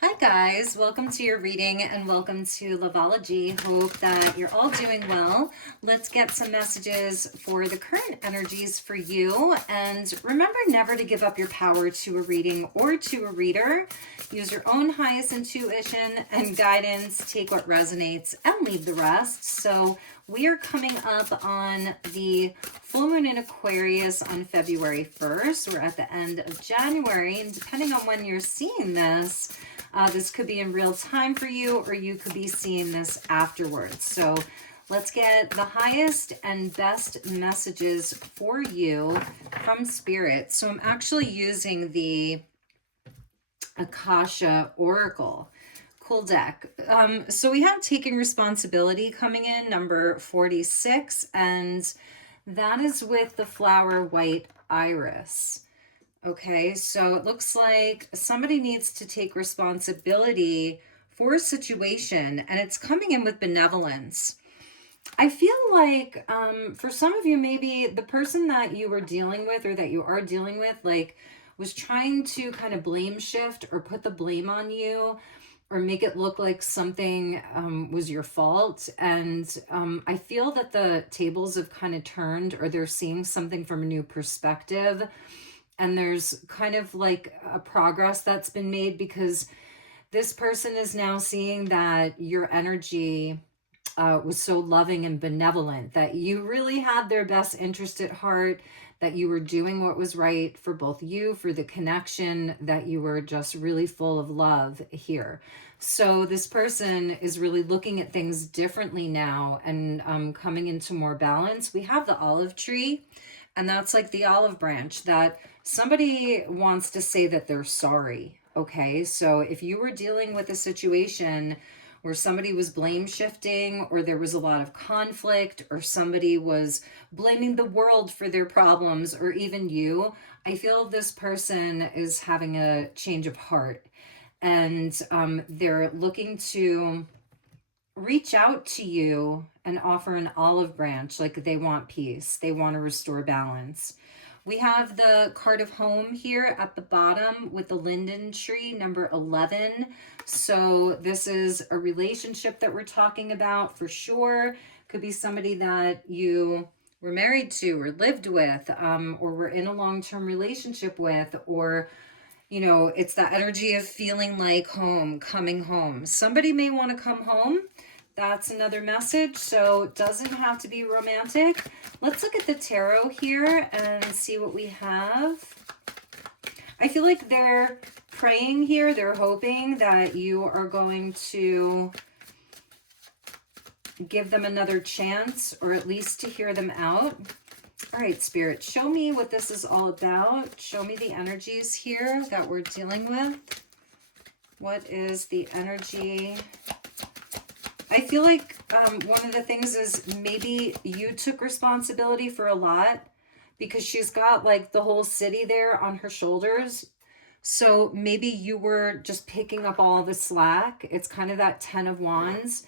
Hi guys, welcome to your reading and welcome to Loveology. Hope that you're all doing well. Let's get some messages for the current energies for you. And remember never to give up your power to a reading or to a reader. Use your own highest intuition and guidance. Take what resonates and leave the rest. So we are coming up on the full moon in Aquarius on February 1st. We're at the end of January, and depending on when you're seeing this, this could be in real time for you, or you could be seeing this afterwards. So let's get the highest and best messages for you from Spirit. So I'm actually using the Akasha Oracle. Cool deck. So we have Taking Responsibility coming in, number 46, and that is with the flower White Iris. Okay, so it looks like somebody needs to take responsibility for a situation, and it's coming in with benevolence. I feel like for some of you, maybe the person that you were dealing with or that you are dealing with, like, was trying to kind of blame shift or put the blame on you or make it look like something was your fault. And I feel that the tables have kind of turned, or they're seeing something from a new perspective. And there's kind of like a progress that's been made, because this person is now seeing that your energy was so loving and benevolent, that you really had their best interest at heart, that you were doing what was right for both you, for the connection, that you were just really full of love here. So this person is really looking at things differently now and coming into more balance. We have the olive tree, and that's like the olive branch, that somebody wants to say that they're sorry. Okay, so if you were dealing with a situation where somebody was blame shifting, or there was a lot of conflict, or somebody was blaming the world for their problems, or even you, I feel this person is having a change of heart, and they're looking to reach out to you and offer an olive branch. Like, they want peace, they want to restore balance. We have the card of home here at the bottom with the linden tree, number 11. So this is a relationship that we're talking about for sure. Could be somebody that you were married to or lived with, or were in a long-term relationship with, or you know, it's that energy of feeling like home, coming home. Somebody may want to come home. That's another message. So it doesn't have to be romantic. Let's look at the tarot here and see what we have. I feel like they're praying here. They're hoping that you are going to give them another chance, or at least to hear them out. All right, Spirit, show me what this is all about. Show me the energies here that we're dealing with. What is the energy? I feel like one of the things is maybe you took responsibility for a lot, because she's got like the whole city there on her shoulders. So maybe you were just picking up all the slack. It's kind of that 10 of Wands.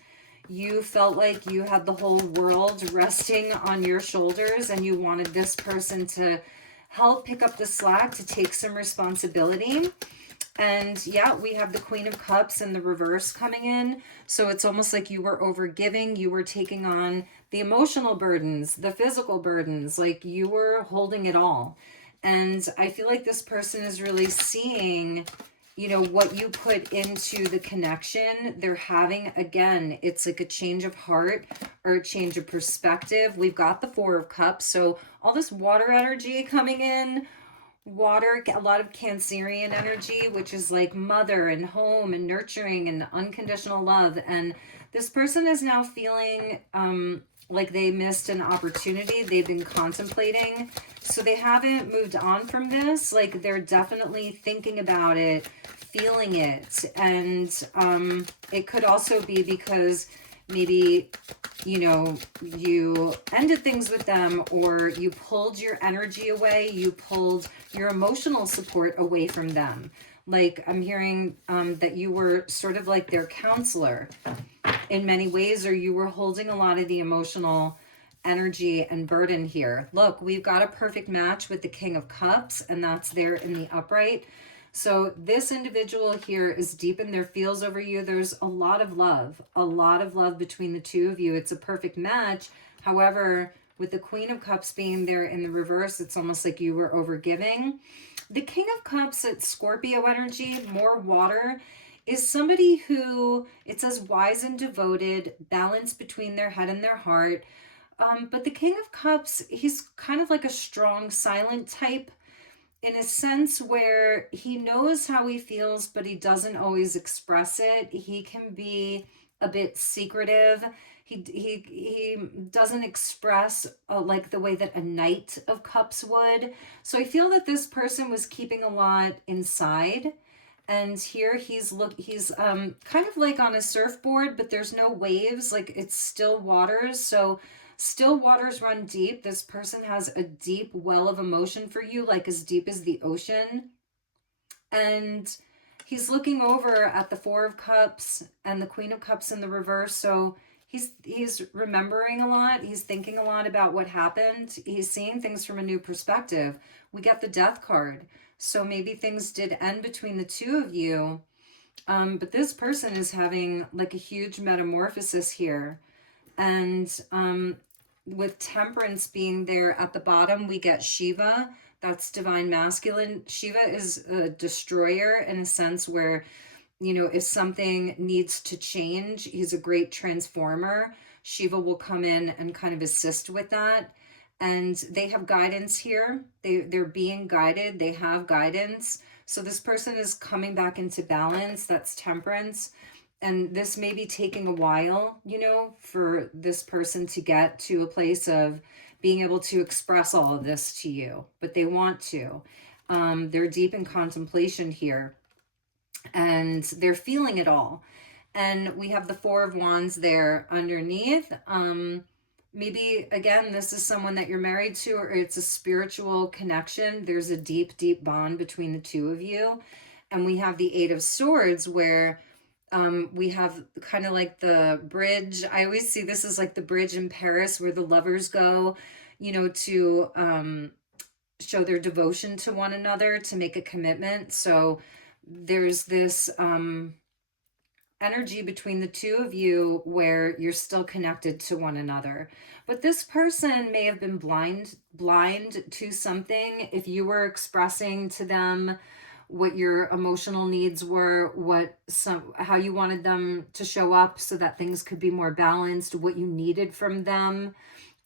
You felt like you had the whole world resting on your shoulders, and you wanted this person to help pick up the slack, to take some responsibility. And yeah, we have the Queen of Cups in the reverse coming in. So it's almost like you were overgiving. You were taking on the emotional burdens, the physical burdens, like you were holding it all. And I feel like this person is really seeing, you know, what you put into the connection they're having. Again, it's like a change of heart or a change of perspective. We've got the Four of Cups. So all this water energy coming in, water, a lot of Cancerian energy, which is like mother and home and nurturing and unconditional love. And this person is now feeling like they missed an opportunity they've been contemplating. So they haven't moved on from this. Like, they're definitely thinking about it, feeling it. And it could also be because maybe, you know, you ended things with them, or you pulled your energy away, you pulled your emotional support away from them. Like, I'm hearing that you were sort of like their counselor in many ways, or you were holding a lot of the emotional energy and burden here. Look, we've got a perfect match with the King of Cups, and that's there in the upright. So this individual here is deep in their feels over you. There's a lot of love between the two of you. It's a perfect match. However, with the Queen of Cups being there in the reverse, it's almost like you were overgiving. The King of Cups, it's Scorpio energy, more water, is somebody who, it says wise and devoted, balance between their head and their heart. But the King of Cups, he's kind of like a strong, silent type in a sense where he knows how he feels, but he doesn't always express it. He can be a bit secretive. He doesn't express like the way that a Knight of Cups would. So I feel that this person was keeping a lot inside. And here he's kind of like on a surfboard, but there's no waves, like it's still waters. So still waters run deep. This person has a deep well of emotion for you, like as deep as the ocean. And he's looking over at the Four of Cups and the Queen of Cups in the reverse. So he's remembering a lot. He's thinking a lot about what happened. He's seeing things from a new perspective. We got the Death card. So maybe things did end between the two of you. But this person is having like a huge metamorphosis here. And with Temperance being there at the bottom, we get Shiva. That's divine masculine. Shiva is a destroyer in a sense where, you know, if something needs to change, he's a great transformer. Shiva will come in and kind of assist with that. And they have guidance here. They're being guided. They have guidance. So this person is coming back into balance. That's Temperance. And this may be taking a while, you know, for this person to get to a place of being able to express all of this to you, but they want to. They're deep in contemplation here and they're feeling it all. And we have the Four of Wands there underneath. Maybe, again, this is someone that you're married to, or it's a spiritual connection. There's a deep, deep bond between the two of you. And we have the Eight of Swords where we have kind of like the bridge. I always see this as like the bridge in Paris where the lovers go, you know, to show their devotion to one another, to make a commitment. So there's this energy between the two of you where you're still connected to one another. But this person may have been blind to something. If you were expressing to them what your emotional needs were, how you wanted them to show up so that things could be more balanced, what you needed from them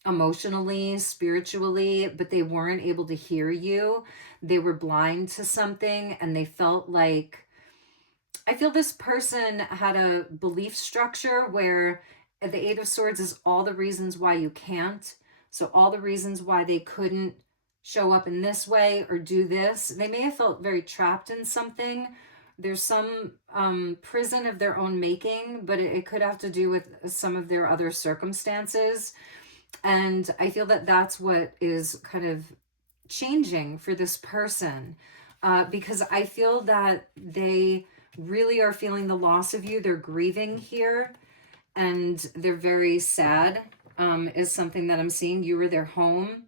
emotionally, spiritually, but they weren't able to hear you. They were blind to something and they felt like, I feel this person had a belief structure where the Eight of Swords is all the reasons why you can't. So all the reasons why they couldn't show up in this way or do this. They may have felt very trapped in something. There's some prison of their own making, but it could have to do with some of their other circumstances. And I feel that that's what is kind of changing for this person, because I feel that they really are feeling the loss of you. They're grieving here and they're very sad, is something that I'm seeing. You were their home.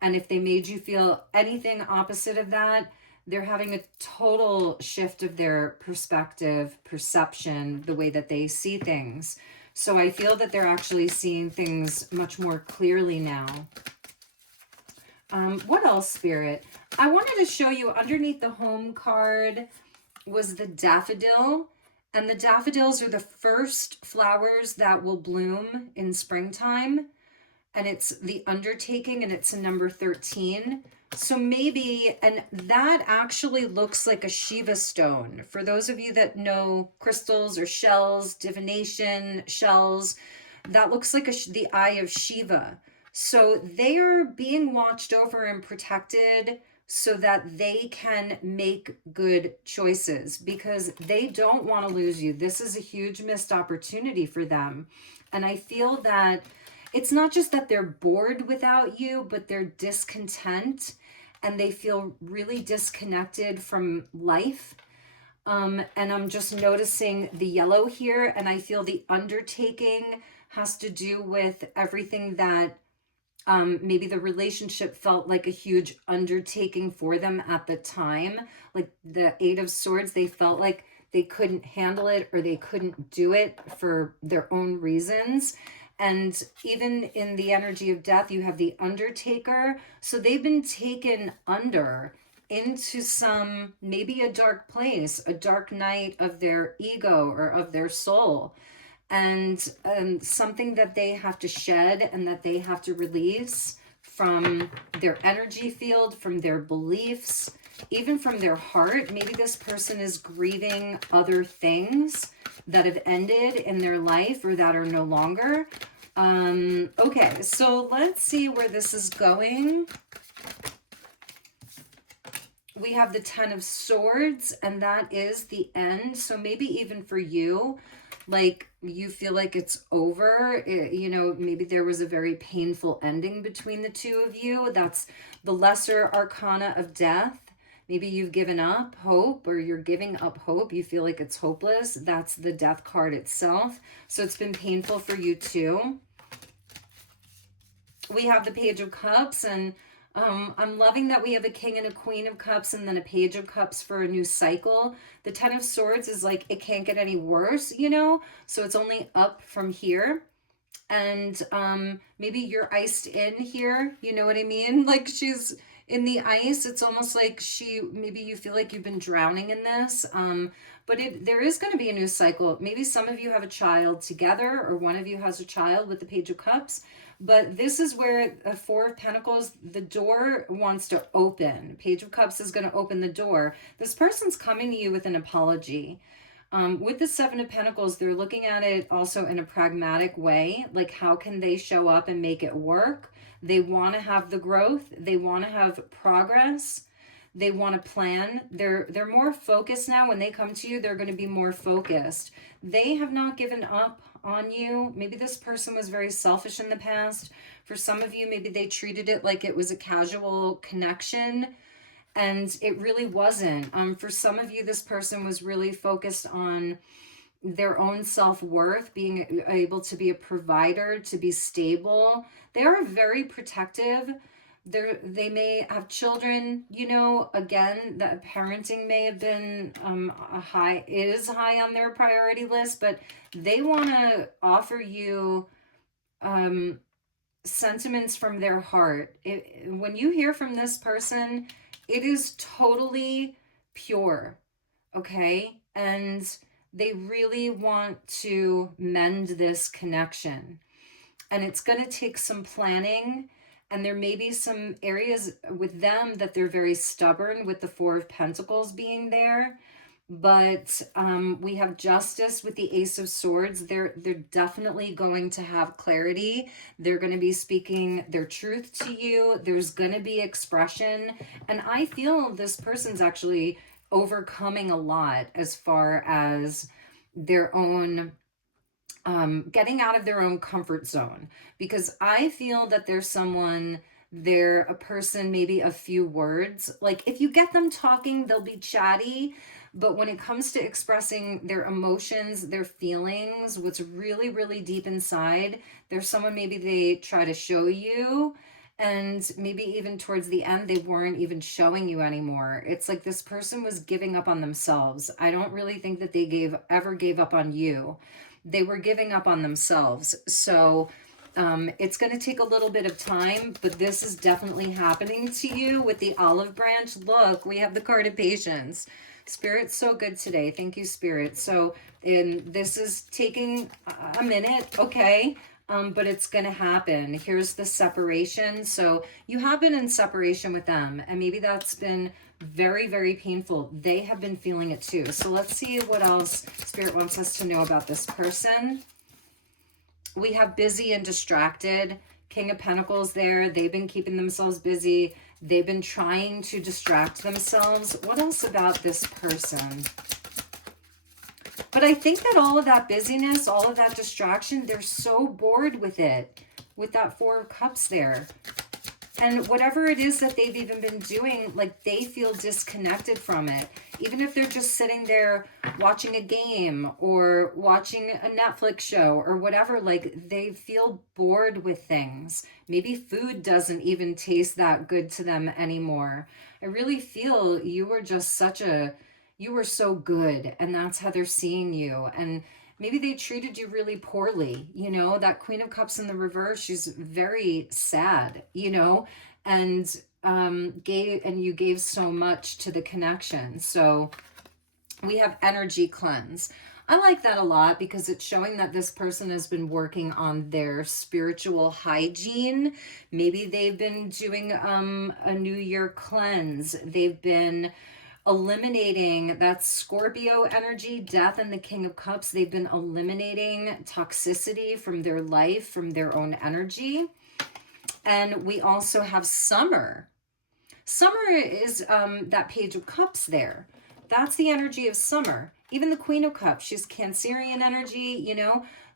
And if they made you feel anything opposite of that, they're having a total shift of their perspective, perception, the way that they see things. So I feel that they're actually seeing things much more clearly now. What else, Spirit? I wanted to show you underneath the home card was the daffodil. And the daffodils are the first flowers that will bloom in springtime. And it's the undertaking and it's a number 13. So maybe, and that actually looks like a Shiva stone. For those of you that know crystals or shells, divination shells, that looks like the eye of Shiva. So they are being watched over and protected so that they can make good choices because they don't want to lose you. This is a huge missed opportunity for them. And I feel that it's not just that they're bored without you, but they're discontent and they feel really disconnected from life. And I'm just noticing the yellow here, and I feel the undertaking has to do with everything that Maybe the relationship felt like a huge undertaking for them at the time. Like the Eight of Swords, they felt like they couldn't handle it or they couldn't do it for their own reasons. And even in the energy of death, you have the Undertaker. So they've been taken under into some, maybe a dark place, a dark night of their ego or of their soul, and something that they have to shed and that they have to release from their energy field, from their beliefs, even from their heart. Maybe this person is grieving other things that have ended in their life or that are no longer. Okay, so let's see where this is going. We have the Ten of Swords, and that is the end. So maybe even for you, like you feel like it's over. You know, maybe there was a very painful ending between the two of you. That's the Lesser Arcana of Death. Maybe you've given up hope, or you're giving up hope. You feel like it's hopeless. That's the Death card itself. So it's been painful for you too. We have the Page of Cups, and I'm loving that we have a King and a Queen of Cups and then a Page of Cups for a new cycle. The Ten of Swords is like, it can't get any worse, you know? So it's only up from here. And maybe you're iced in here, you know what I mean? Like she's in the ice. It's almost like maybe you feel like you've been drowning in this. But there is going to be a new cycle. Maybe some of you have a child together, or one of you has a child with the Page of Cups. But this is where a Four of Pentacles, the door wants to open. Page of Cups is going to open the door. This person's coming to you with an apology. With the Seven of Pentacles, they're looking at it also in a pragmatic way. Like, how can they show up and make it work? They want to have the growth. They want to have progress. They want to plan. They're more focused now. When they come to you, they're going to be more focused. They have not given up on you. Maybe this person was very selfish in the past. For some of you, maybe they treated it like it was a casual connection, and it really wasn't. For some of you, this person was really focused on their own self-worth, being able to be a provider, to be stable. They are very protective. They may have children, you know. Again, that parenting may have been is high on their priority list, but they want to offer you sentiments from their heart. When you hear from this person, it is totally pure, okay? And they really want to mend this connection. And it's going to take some planning. And there may be some areas with them that they're very stubborn, with the Four of Pentacles being there. But we have Justice with the Ace of Swords. They're definitely going to have clarity. They're going to be speaking their truth to you. There's going to be expression. And I feel this person's actually overcoming a lot as far as their own getting out of their own comfort zone, because I feel that they're a person, maybe a few words. Like if you get them talking, they'll be chatty, but when it comes to expressing their emotions, their feelings, what's really, really deep inside, there's someone maybe they try to show you, and maybe even towards the end, they weren't even showing you anymore. It's like this person was giving up on themselves. I don't really think that they ever gave up on you. They were giving up on themselves. So it's going to take a little bit of time, but this is definitely happening to you with the olive branch. Look, we have the card of patience. Spirit's so good today. Thank you, Spirit. So this is taking a minute, okay? But it's going to happen. Here's the separation. So you have been in separation with them, and maybe that's been very, very painful. They have been feeling it too. So let's see what else Spirit wants us to know about this person. We have busy and distracted. King of Pentacles there. They've been keeping themselves busy. They've been trying to distract themselves. What else about this person? But I think that all of that busyness, all of that distraction, they're so bored with it, with that Four of Cups there. And whatever it is that they've even been doing, like they feel disconnected from it. Even if they're just sitting there watching a game or watching a Netflix show or whatever, like they feel bored with things. Maybe food doesn't even taste that good to them anymore. I really feel you were just you were so good, and that's how they're seeing you. And maybe they treated you really poorly. That Queen of Cups in the reverse, she's very sad, and you gave so much to the connection. So we have energy cleanse. I like that a lot because it's showing that this person has been working on their spiritual hygiene. Maybe they've been doing a New Year cleanse. They've been eliminating that Scorpio energy, death, and the King of Cups. They've been eliminating toxicity from their life, from their own energy. And we also have summer. Summer is that Page of Cups there. That's the energy of summer. Even the Queen of Cups, she's Cancerian energy,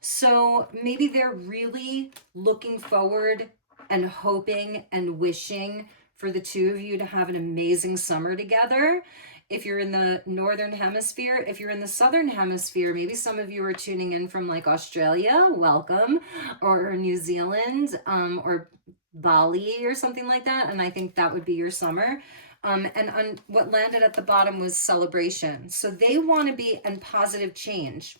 So maybe they're really looking forward and hoping and wishing for the two of you to have an amazing summer together. If you're in the northern hemisphere, if you're in the southern hemisphere, maybe some of you are tuning in from like Australia, welcome, or New Zealand, or Bali or something like that. And I think that would be your summer. And what landed at the bottom was celebration. So they want to be in positive change.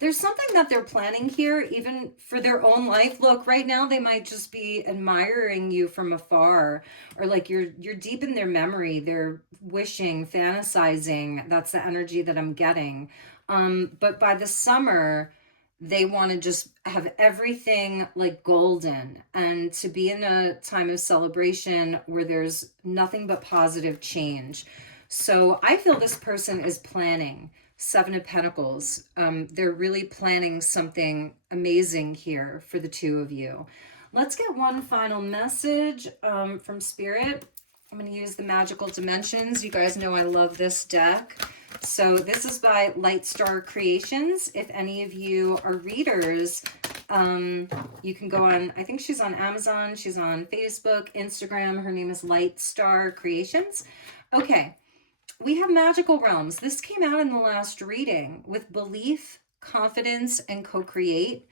There's something that they're planning here, even for their own life. Look, right now they might just be admiring you from afar, or like you're deep in their memory. They're wishing, fantasizing. That's the energy that I'm getting. But by the summer, they want to just have everything like golden, and to be in a time of celebration where there's nothing but positive change. So I feel this person is planning. Seven of Pentacles. They're really planning something amazing here for the two of you. Let's get one final message from Spirit. I'm going to use the Magical Dimensions. You guys know I love this deck. So this is by Light Star Creations. If any of you are readers, you can go on, I think she's on Amazon, she's on Facebook, Instagram. Her name is Light Star Creations. Okay. We have magical realms. This came out in the last reading with belief, confidence, and co-create.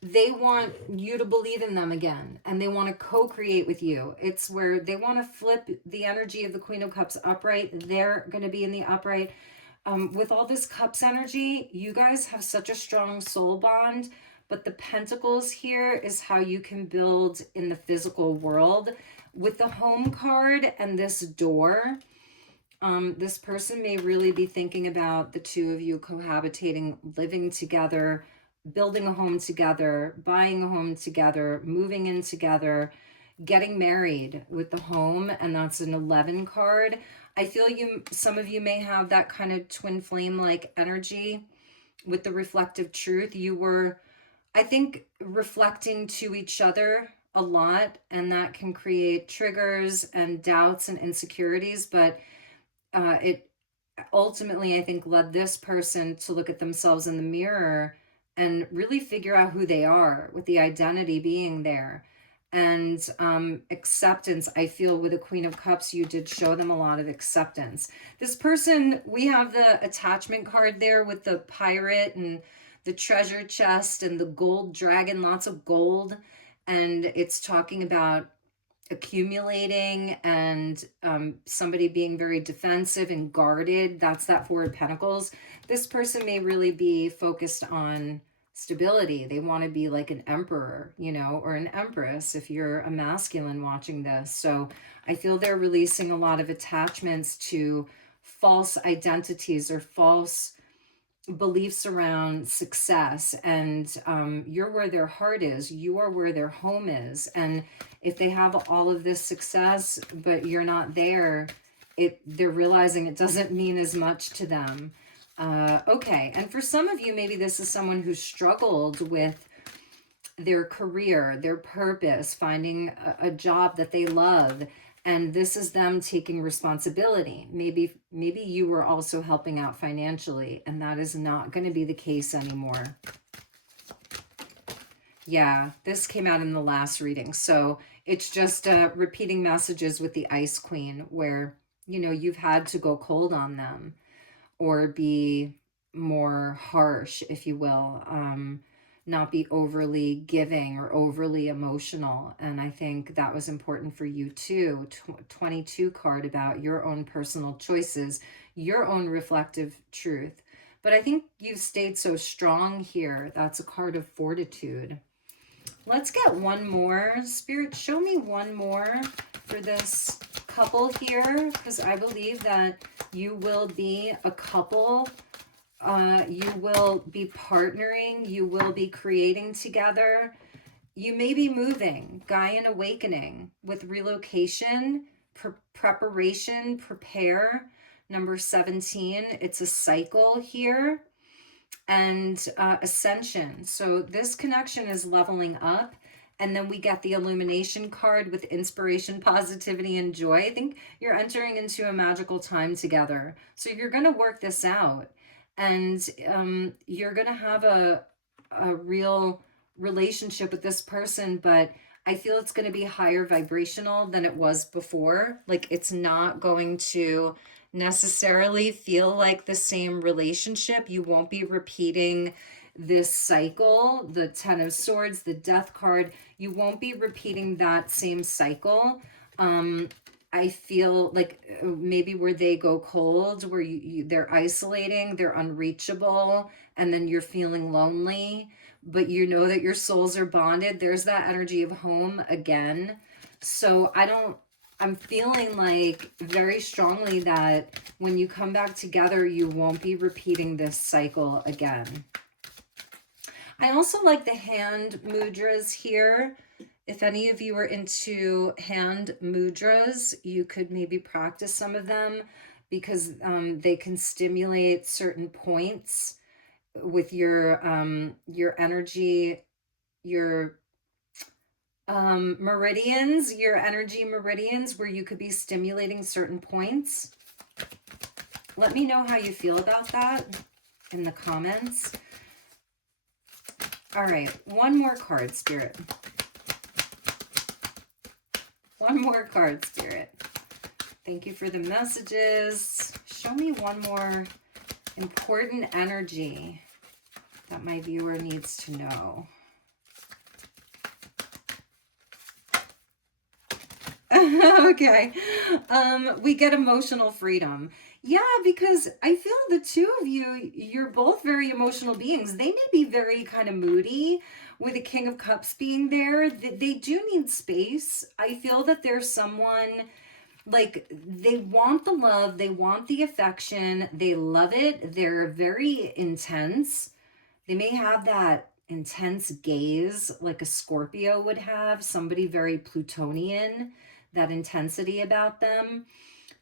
They want you to believe in them again, and they want to co-create with you. It's where they want to flip the energy of the Queen of Cups upright. They're going to be in the upright. With all this Cups energy, you guys have such a strong soul bond, but the Pentacles here is how you can build in the physical world. With the Home card and this door, this person may really be thinking about the two of you cohabitating, living together, building a home together, buying a home together, moving in together, getting married with the Home, and that's an 11 card. I feel some of you may have that kind of twin flame-like energy with the reflective truth. You were, I think, reflecting to each other a lot, and that can create triggers and doubts and insecurities, but it ultimately, I think, led this person to look at themselves in the mirror and really figure out who they are, with the identity being there. And acceptance, I feel with the Queen of Cups, you did show them a lot of acceptance. This person, we have the attachment card there with the pirate and the treasure chest and the gold dragon, lots of gold. And it's talking about accumulating and somebody being very defensive and guarded. That's that Four of Pentacles. This person may really be focused on stability. They want to be like an emperor, or an empress if you're a masculine watching this. So I feel they're releasing a lot of attachments to false identities or false beliefs around success, and you're where their heart is, you are where their home is. And if they have all of this success but you're not there, they're realizing it doesn't mean as much to them. Okay, and for some of you, maybe this is someone who struggled with their career, their purpose, finding a job that they love, and this is them taking responsibility. Maybe you were also helping out financially, and that is not going to be the case anymore. Yeah, this came out in the last reading. So It's just repeating messages with the Ice Queen where, you've had to go cold on them or be more harsh, if you will, not be overly giving or overly emotional. And I think that was important for you too. 22 card about your own personal choices, your own reflective truth. But I think you've stayed so strong here. That's a card of fortitude. Let's get one more. Spirit, show me one more for this couple here, because I believe that you will be a couple. You will be partnering. You will be creating together. You may be moving. Gaian awakening with relocation, preparation, prepare. Number 17. It's a cycle here. And ascension. So this connection is leveling up. And then we get the illumination card with inspiration, positivity, and joy. I think you're entering into a magical time together. So you're going to work this out. And you're going to have a real relationship with this person, but I feel it's going to be higher vibrational than it was before. Like, it's not going to necessarily feel like the same relationship. You won't be repeating this cycle, the 10 of Swords, the Death card. You won't be repeating that same cycle. I feel like maybe where they go cold, where they're isolating, they're unreachable, and then you're feeling lonely, but you know that your souls are bonded. There's that energy of home again. So I'm feeling like very strongly that when you come back together, you won't be repeating this cycle again. I also like the hand mudras here. If any of you are into hand mudras, you could maybe practice some of them, because they can stimulate certain points with your energy, your meridians, your energy meridians, where you could be stimulating certain points. Let me know how you feel about that in the comments. All right, one more card, Spirit. One more card, Spirit. Thank you for the messages. Show me one more important energy that my viewer needs to know. Okay. We get emotional freedom. Yeah, because I feel the two of you, you're both very emotional beings. They may be very kind of moody with the King of Cups being there. They do need space. I feel that there's someone, like, they want the love, they want the affection, they love it. They're very intense. They may have that intense gaze like a Scorpio would have, somebody very Plutonian, that intensity about them.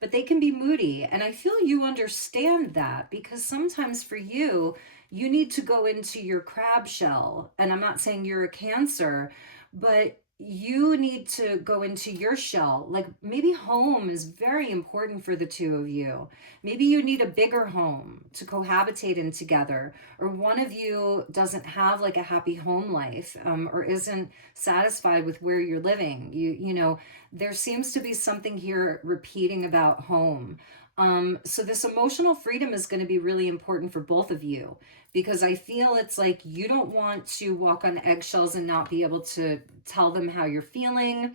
But they can be moody. And I feel you understand that, because sometimes for you, you need to go into your crab shell. And I'm not saying you're a Cancer, but you need to go into your shell. Like, maybe home is very important for the two of you. Maybe you need a bigger home to cohabitate in together, or one of you doesn't have like a happy home life, or isn't satisfied with where you're living. You know, there seems to be something here repeating about home. So this emotional freedom is going to be really important for both of you, because I feel it's like you don't want to walk on eggshells and not be able to tell them how you're feeling.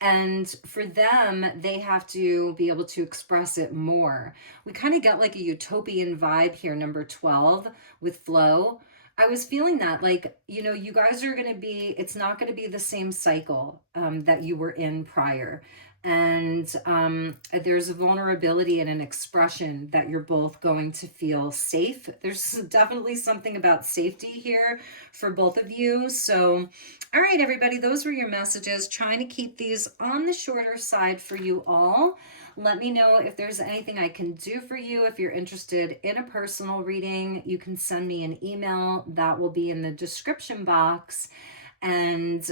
And for them, they have to be able to express it more. We kind of get like a utopian vibe here, number 12, with flow. I was feeling that, like, you guys are going to be, it's not going to be the same cycle that you were in prior. And there's a vulnerability and an expression that you're both going to feel safe. There's definitely something about safety here for both of you. So, all right, everybody, those were your messages. Trying to keep these on the shorter side for you all. Let me know if there's anything I can do for you. If you're interested in a personal reading, you can send me an email. That will be in the description box. And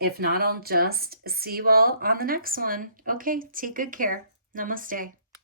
if not, I'll just see you all on the next one. Okay, take good care. Namaste.